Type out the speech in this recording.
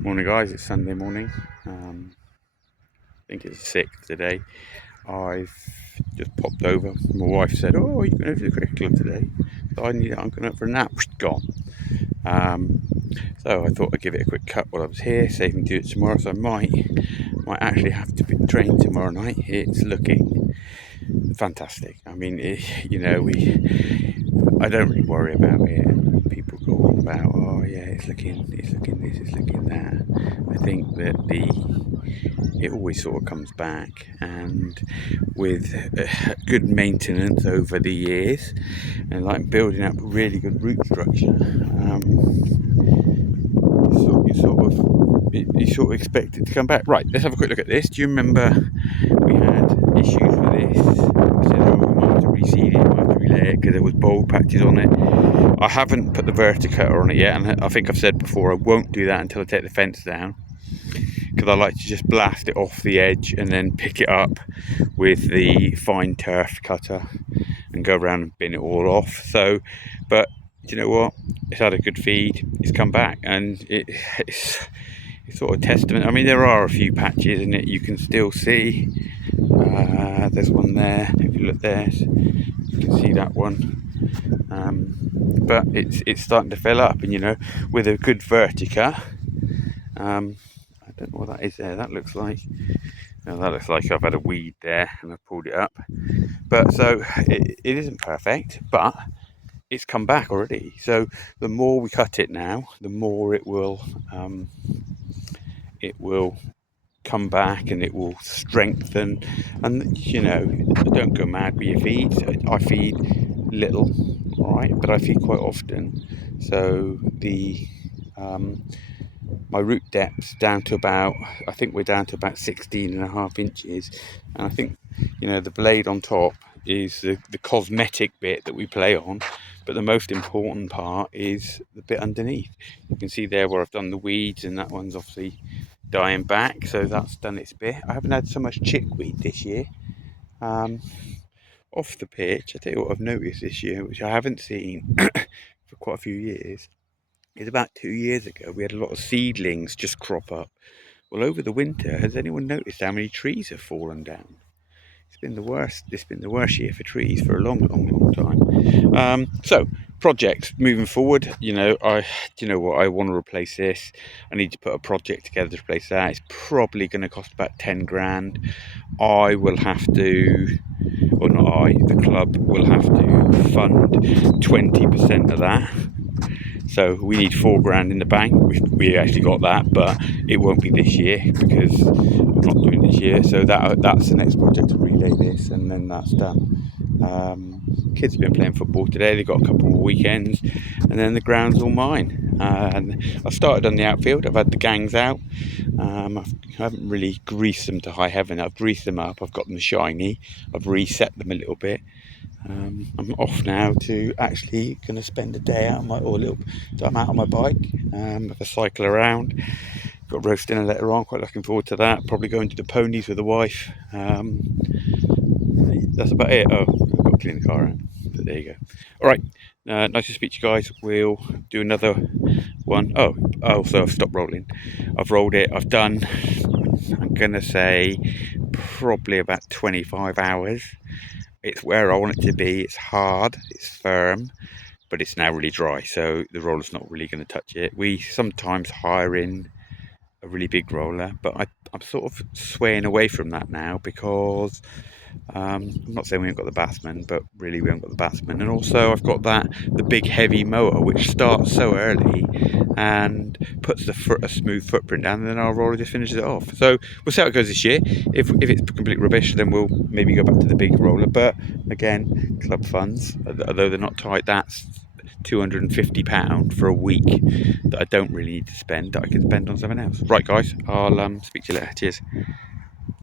Morning guys, it's Sunday morning. I think it's 6th today. I've just popped over. My wife said, "Oh, you're going to the cricket club today?" So I'm going out for a nap. Gone. Um, so I thought I'd give it a quick cut while I was here, save me do it tomorrow. So I might actually have to be trained tomorrow night. It's looking fantastic. I mean, I don't really worry about it. People go on about, oh yeah, it's looking this, it's looking that. I think that it always sort of comes back, and with good maintenance over the years, and like building up really good root structure, you sort of expect it to come back. Right, let's have a quick look at this. Do you remember we had issues with this? We said, oh, we might have to reseed it, we might have to relay it because there was bulb patches on it. I haven't put the verticutter on it yet, and I think I've said before I won't do that until I take the fence down, because I like to just blast it off the edge and then pick it up with the fine turf cutter and go around and bin it all off. So, but do you know what? It's had a good feed. It's come back, and it's sort of testament. I mean, there are a few patches in it. You can still see. There's one there. If you look there, you can see that one. But it's starting to fill up, and with a good vertica. I don't know what that is there. That looks like I've had a weed there and I've pulled it up. But so it isn't perfect, but it's come back already. So the more we cut it now, the more it will come back, and it will strengthen. And don't go mad with your feeds. I feed little, all right, but I feed quite often. So my root depth's down to I think we're down to about 16.5 inches, and I think the blade on top is the cosmetic bit that we play on, but the most important part is the bit underneath. You can see there where I've done the weeds, and that one's obviously dying back, so that's done its bit. I haven't had so much chickweed this year off the pitch. I tell you what I've noticed this year, which I haven't seen for quite a few years, is about 2 years ago we had a lot of seedlings just crop up. Well, over the winter, has anyone noticed how many trees have fallen down? It's been the worst year for trees for a long time. So projects moving forward, I want to replace this. I need to put a project together to replace that. It's probably going to cost about 10 grand. I will have to, or not I, the club will have to fund 20% of that. So we need 4 grand in the bank. We actually got that, but it won't be this year because I'm not doing this year. So that's the next project, to relay this, and then that's done. Kids have been playing football today. They've got a couple more weekends, and then the ground's all mine. And I started on the outfield. I've had the gangs out. I haven't really greased them to high heaven. I've greased them up. I've got them shiny. I've reset them a little bit. I'm off now to actually going to spend a day out I'm out on my bike, have a cycle around. Got roast dinner later on, quite looking forward to that. Probably going to the ponies with the wife. That's about it. Oh, I've got to clean the car out, but there you go. All right, nice to speak to you guys. We'll do another one. Oh, also I've stopped rolling. I've rolled it. I've done, I'm going to say, probably about 25 hours. It's where I want it to be. It's hard, it's firm, but it's now really dry, so the roller's not really going to touch it. We sometimes hire in a really big roller, but I'm sort of swaying away from that now, because I'm not saying we haven't got the batsman, but really we haven't got the batsman. And also I've got the big heavy mower, which starts so early and puts a smooth footprint down, and then our roller just finishes it off. So we'll see how it goes this year. If it's complete rubbish, then we'll maybe go back to the big roller. But again, club funds, although they're not tight, that's £250 for a week that I don't really need to spend, that I can spend on something else. Right guys, I'll speak to you later. Cheers.